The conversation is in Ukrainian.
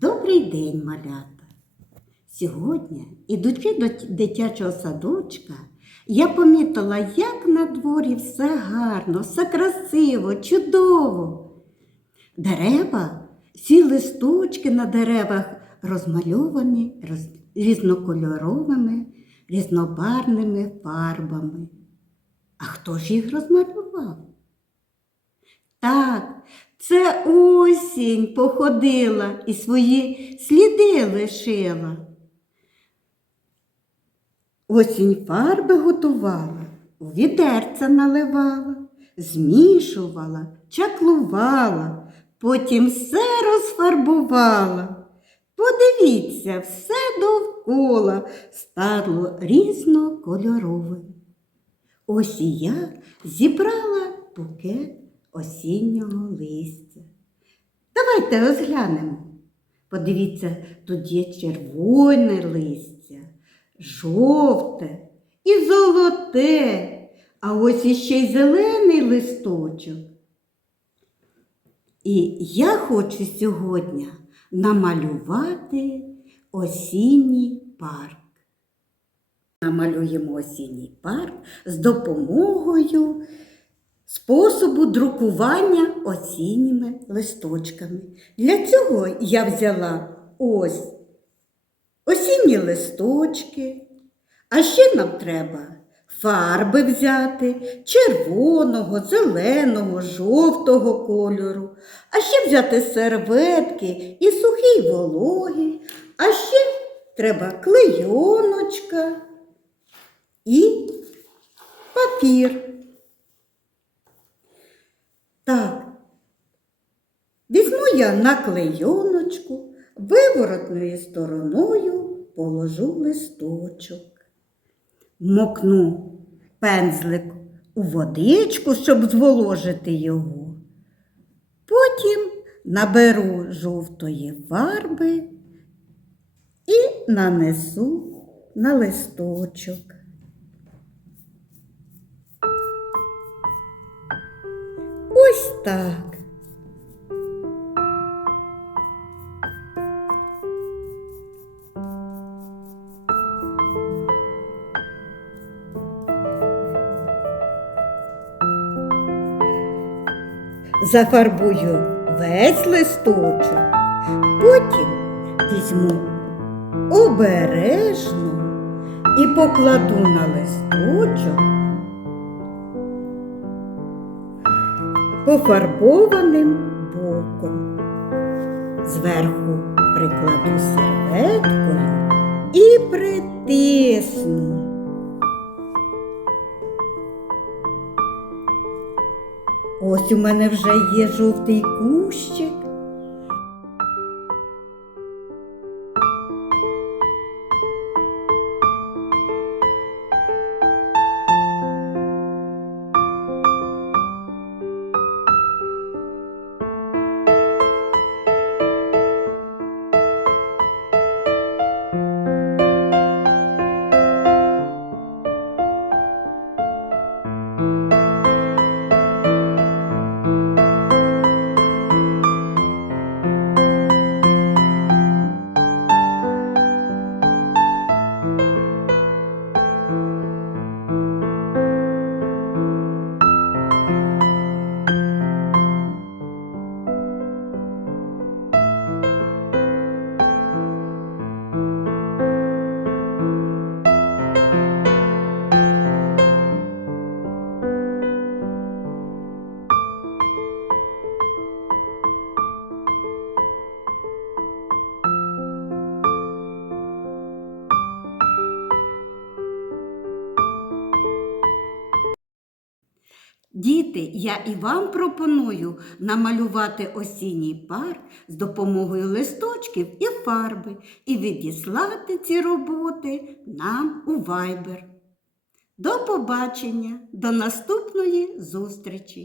Добрий день, малята! Сьогодні, ідучи до дитячого садочка, я помітила, як на дворі все гарно, все красиво, чудово. Дерева, всі листочки на деревах розмальовані роз... різнокольоровими, різнобарвними фарбами. А хто ж їх розмалював? Так, це осінь походила і свої сліди лишила. Осінь фарби готувала, у відерця наливала, змішувала, чаклувала, потім все розфарбувала. Подивіться, все довкола стало різнокольоровим. Ось і я зібрала букет осіннього листя. Давайте розглянемо. Подивіться, тут є червоне листя, жовте і золоте, а ось іще й зелений листочок. І я хочу сьогодні намалювати осінній парк. Намалюємо осінній парк з допомогою способу друкування осінніми листочками. Для цього я взяла ось осінні листочки, а ще нам треба фарби взяти червоного, зеленого, жовтого кольору, а ще взяти серветки і сухий вологий, а ще треба клейоночка і папір. Так, візьму я на клейоночку, виворотною стороною положу листочок. Мокну пензлик у водичку, щоб зволожити його. Потім наберу жовтої фарби і нанесу на листочок. Ось так. Зафарбую весь листочок, потім візьму обережно і покладу на листочок пофарбованим боком. Зверху прикладу серветкою і притисну. Ось у мене вже є жовтий кущик. Діти, я і вам пропоную намалювати осінній парк з допомогою листочків і фарби і відіслати ці роботи нам у Viber. До побачення, до наступної зустрічі!